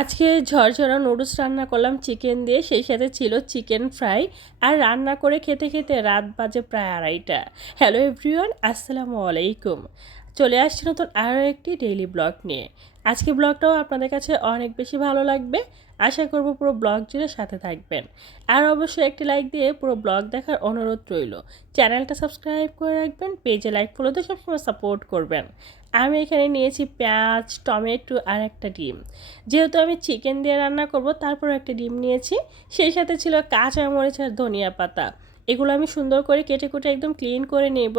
আজকে ঝরঝরা নুডলস রান্না করলাম চিকেন দিয়ে, সেই সাথে ছিল চিকেন ফ্রাই আর রান্না করে খেতে খেতে রাত বাজে প্রায় আড়াইটা। হ্যালো এভরিওয়ান আসসালামু আলাইকুম। চলে আসছি নতুন আরও একটি ডেইলি ব্লগ নিয়ে। আজকে ব্লগটাও আপনাদের কাছে অনেক বেশি ভালো লাগবে। আশা করব পুরো ব্লগ জুড়ে সাথে থাকবেন। আর অবশ্যই একটি লাইক দিয়ে পুরো ব্লগ দেখার অনুরোধ রইল। চ্যানেলটা সাবস্ক্রাইব করে রাখবেন পেজে লাইক ফলো দিয়ে সবসময় সাপোর্ট করবেন। আমি এখানে নিয়েছি পেঁয়াজ, টমেটো আর একটা ডিম। যেহেতু আমি চিকেন দিয়ে রান্না করব তারপর একটা ডিম নিয়েছি। সেই সাথে ছিল কাঁচা মরিচ আর ধনিয়া পাতা। এগুলো আমি সুন্দর করে কেটে কুটে একদম ক্লিন করে নেব।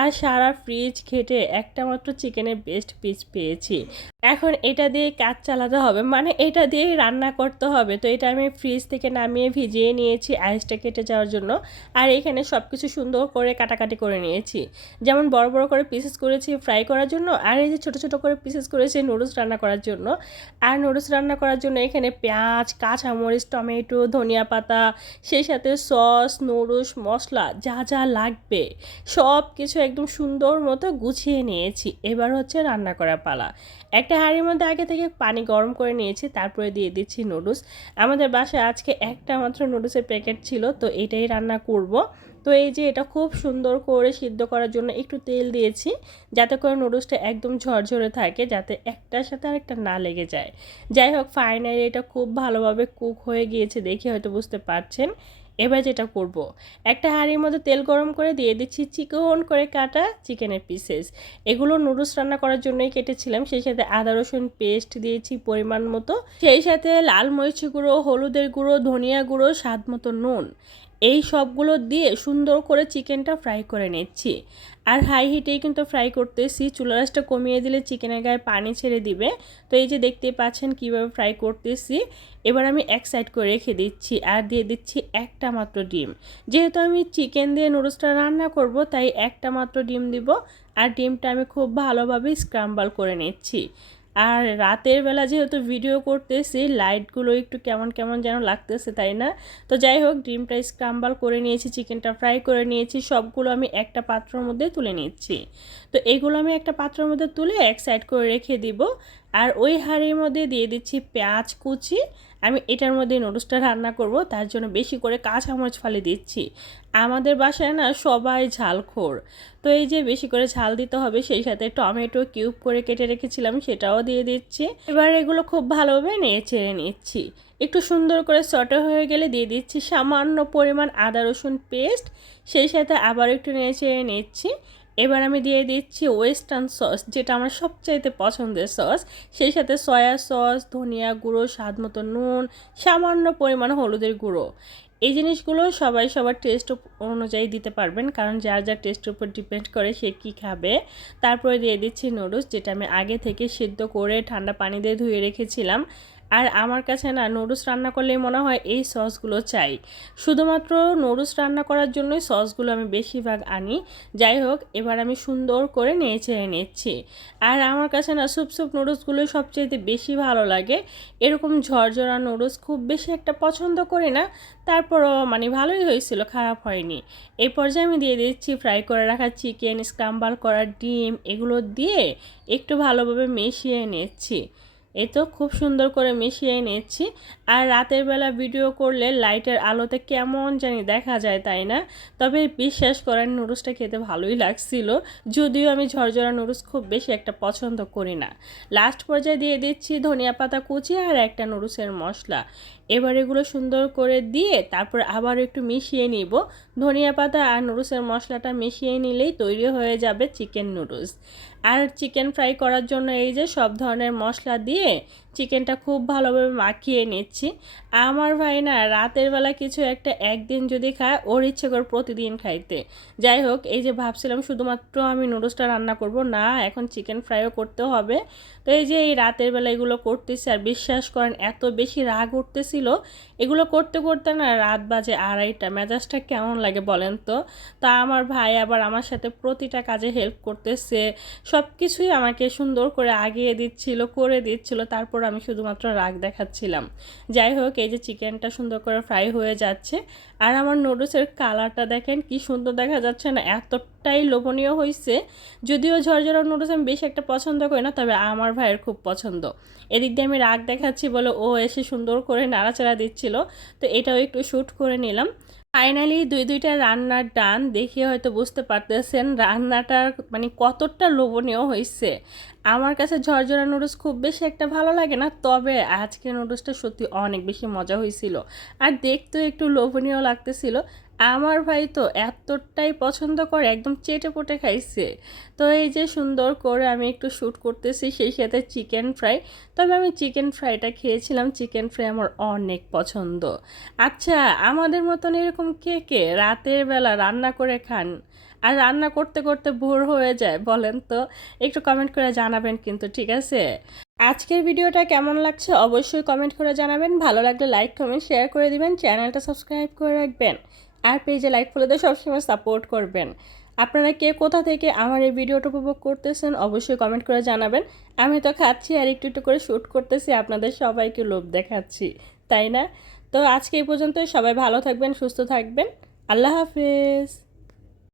আর সারা ফ্রিজ ঘেটে একটা মাত্র চিকেনের বেস্ট পিস পেয়েছি। এখন এটা দিয়ে কাজ চালাতে হবে মানে এটা দিয়েই রান্না করতে হবে। তো এটা আমি ফ্রিজ থেকে নামিয়ে ভিজিয়ে নিয়েছি আইসটা কেটে যাওয়ার জন্য। আর এখানে সব কিছু সুন্দর করে কাটাকাটি করে নিয়েছি। যেমন বড় বড় করে পিসেস করেছি ফ্রাই করার জন্য, আর এই যে ছোটো ছোটো করে পিসেস করেছি নুডলস রান্না করার জন্য। আর নুডলস রান্না করার জন্য এখানে পেঁয়াজ, কাঁচামরিচ, টমেটো, ধনিয়া পাতা, সেই সাথে সস নুডলস মশলা যা যা লাগবে, সব কিছু একদম সুন্দর মতো গুছিয়ে নিয়েছি। এবার হচ্ছে রান্না করা পালা। একটা হাঁড়ির মধ্যে আগে থেকে পানি গরম করে নিয়েছি, তারপরে দিয়ে দিচ্ছি নুডলস। আমাদের বাসায় আজকে একটা মাত্র নুডলসের প্যাকেট ছিল, তো এটাই রান্না করব। তো এই যে এটা খুব সুন্দর করে সিদ্ধ করার জন্য একটু তেল দিয়েছি, যাতে করে নুডলসটা একদম ঝরঝরে থাকে, যাতে একটার সাথে আরেকটা না লেগে যায়। যাই হোক ফাইনালি এটা খুব ভালোভাবে কুক হয়ে গিয়েছে দেখে হয়তো বুঝতে পারছেন। এবার যেটা করব। একটা হাঁড়ির মধ্যে তেল গরম করে দিয়ে দিচ্ছি চিকন করে কাটা চিকেনের পিসেস এগুলো নুডলস রান্না করার জন্যই কেটেছিলাম, সেই সাথে আদা, রসুন পেস্ট দিয়েছি পরিমাণ মতো। সেই সাথে লাল মরিচ গুঁড়ো, হলুদের গুঁড়ো, ধনিয়া গুঁড়ো, স্বাদ মতো নুন। এই সবগুলো দিয়ে সুন্দর করে চিকেনটা ফ্রাই করে নিচ্ছি। আর হাই হিটেই কিন্তু ফ্রাই করতেছি। চুলা রাসটা কমিয়ে দিলে চিকেনের গায়ে পানি ছেড়ে দিবে। তো এই যে দেখতে পাচ্ছেন কীভাবে ফ্রাই করতেছি। এবার আমি এক সাইড করে রেখে দিচ্ছি আর দিয়ে দিচ্ছি একটা মাত্র ডিম। যেহেতু আমি চিকেন দিয়ে নুডলসটা রান্না করব, তাই একটা মাত্র ডিম দিব। আর ডিমটা আমি খুব ভালোভাবে স্ক্রাম্বল করে নিচ্ছি। আর রাতের বেলা যেহেতু ভিডিও করতেছি লাইটগুলো একটু কেমন কেমন যেন লাগতেছে, তাই না? তো যাই হোক, ডিমটা স্ক্রাম্বল করে নিয়েছি চিকেনটা ফ্রাই করে নিয়েছি, সবগুলো আমি একটা পাত্রর মধ্যে তুলে নিচ্ছি। তো এগুলো আমি একটা পাত্রের মধ্যে তুলে এক সাইড করে রেখে দিব। আর ওই হাঁড়ির মধ্যে দিয়ে দিচ্ছি পেঁয়াজ কুচি। আমি এটার মধ্যে নুডলসটা রান্না করব, তার জন্য বেশি করে কাঁচামরিচ ফালে দিচ্ছি। আমাদের বাসায় না সবাই ঝালখোর। তো এই যে বেশি করে ঝাল দিতে হবে, সেই সাথে টমেটো কিউব করে কেটে রেখেছিলাম, সেটাও দিয়ে দিচ্ছি। এবার এগুলো খুব ভালোভাবে নিয়ে চেড়ে নিচ্ছি। একটু সুন্দর করে সটে হয়ে গেলে দিয়ে দিচ্ছি সামান্য পরিমাণ আদা রসুন পেস্ট, সেই সাথে আবার একটু নেড়ে চেড়ে নিচ্ছি। এবার আমি দিয়ে দিচ্ছি ওয়েস্টার্ন সস যেটা আমার সবচাইতে পছন্দের সস সেই সাথে সয়া সস ধনিয়া গুঁড়ো, স্বাদ মতো নুন, সামান্য পরিমাণ হলুদের গুঁড়ো। এই জিনিসগুলো সবাই সবার টেস্ট অনুযায়ী দিতে পারবেন, কারণ যার যার টেস্টের উপর ডিপেন্ড করে সে কী খাবে। তারপরে দিয়ে দিচ্ছি নুডলস যেটা আমি আগে থেকে সিদ্ধ করে ঠান্ডা পানি দিয়ে ধুয়ে রেখেছিলাম। আর আমার কাছে না নুডলস রান্না করলেই মনে হয় এই সসগুলো চাই। শুধুমাত্র নুডলস রান্না করার জন্যই সসগুলো আমি বেশিরভাগ আনি। যাই হোক, এবার আমি সুন্দর করে নিয়ে চেয়ে নিচ্ছি। আর আমার কাছে না সুপ সুপ নুডলসগুলোই সবচেয়ে বেশি ভালো লাগে। এরকম ঝরঝরা নুডলস খুব বেশি একটা পছন্দ করি না। তারপরও মানে ভালোই হয়েছিল, খারাপ হয়নি। এই পর্যায়ে আমি দিয়ে দিচ্ছি ফ্রাই করে রাখা চিকেন, স্ক্রাম্বাল করা ডিম, এগুলো দিয়ে একটু ভালোভাবে মিশিয়ে নিচ্ছি। এই তো খুব সুন্দর করে মিশিয়ে নিচ্ছি। আর রাতের বেলা ভিডিও করলে লাইটের আলোতে কেমন জানি দেখা যায়, তাই না? তবে বিশ্বাস করেন, নুডলসটা খেতে ভালোই লাগছিল। যদিও আমি ঝরঝরা নুডলস খুব বেশি একটা পছন্দ করি না। লাস্ট পর্যায়ে দিয়ে দিচ্ছি ধনিয়া পাতা কুচি আর একটা নুডলসের মশলা। এবার এগুলো সুন্দর করে দিয়ে তারপর আবার একটু মিশিয়ে নিব। ধনিয়া পাতা আর নুডলসের মশলাটা মিশিয়ে নিলেই তৈরি হয়ে যাবে চিকেন নুডলস। আর চিকেন ফ্রাই করার জন্য এই যে সব ধরনের মশলা দিয়ে চিকেনটা খুব ভালোভাবে মাখিয়ে নিচ্ছি। আমার ভাই না রাতের বেলা কিছু একটা একদিন যদি খায়, ওর ইচ্ছে করে প্রতিদিন খাইতে। যাই হোক, এই যে ভাবছিলাম শুধুমাত্র আমি নুডলসটা রান্না করব, না, এখন চিকেন ফ্রাইও করতে হবে। তো এই যে এই রাতের বেলা এগুলো করতেছি, আর বিশ্বাস করেন এত বেশি রাগ উঠতেছিল এগুলো করতে করতে না রাত বাজে আড়াইটা। মেজাজটা কেমন লাগে বলেন তো? তা আমার ভাই আবার আমার সাথে প্রতিটা কাজে হেল্প করতেছে। সব কিছুই আমাকে সুন্দর করে আগিয়ে দিচ্ছিল, করে দিচ্ছিল। তারপর আমি শুধুমাত্র রাগ দেখাচ্ছিলাম। যাই হোক, এই যে চিকেনটা সুন্দর করে ফ্রাই হয়ে যাচ্ছে। আর আমার নুডলসের কালারটা দেখেন কি সুন্দর দেখা যাচ্ছে না এতটাই লোভনীয় হয়েছে যদিও ঝরঝরা নুডলস আমি বেশি একটা পছন্দ করি না, তবে আমার ভাইয়ের খুব পছন্দ। এদিক দিয়ে আমি রাগ দেখাচ্ছি বলে ও এসে সুন্দর করে নাড়াচাড়া দিচ্ছিল, তো এটাও একটু শ্যুট করে নিলাম। ফাইনালি দুই দুইটা রান্নার ডান দেখিয়ে হয়তো বুঝতে পারতেছেন রান্নাটার মানে কতটা লোভনীয় হয়েছে আমার কাছে ঝরঝরা নুডলস খুব বেশি একটা ভালো লাগে না, তবে আজকে নুডলসটা সত্যি অনেক বেশি মজা হয়েছিল আর দেখতেও একটু লোভনীয় লাগতেছিল। আমার ভাই তো এতটাই পছন্দ করে, একদম চেটে পটে খাইছে। তো এই যে সুন্দর করে আমি একটু শ্যুট করতেছি সেই সাথে চিকেন ফ্রাই। তবে আমি চিকেন ফ্রাইটা খেয়েছিলাম, চিকেন ফ্রাই আমার অনেক পছন্দ। আচ্ছা আমাদের মতন এরকম কে কে রাতের বেলা রান্না করে খান? আর রান্না করতে করতে ভোর হয়ে যায়, বলেন তো? একটু কমেন্ট করে জানাবেন কিন্তু, ঠিক আছে? আজকের ভিডিওটা কেমন লাগছে অবশ্যই কমেন্ট করে জানাবেন। ভালো লাগলে লাইক কমেন্ট শেয়ার করে দিবেন। চ্যানেলটা সাবস্ক্রাইব করে রাখবেন। আর পেজে লাইক ফলো দিয়ে সবসময় সাপোর্ট করবেন। আপনারা কে কোথা থেকে আমার এই ভিডিওটা উপভোগ করতেছেন অবশ্যই কমেন্ট করে জানাবেন। আমি তো খাচ্ছি আর একটু একটু করে শ্যুট করতেছি, আপনাদের সবাইকে লোভ দেখাচ্ছি, তাই না? তো আজকে এই পর্যন্ত সবাই ভালো থাকবেন, সুস্থ থাকবেন। আল্লাহ হাফেজ।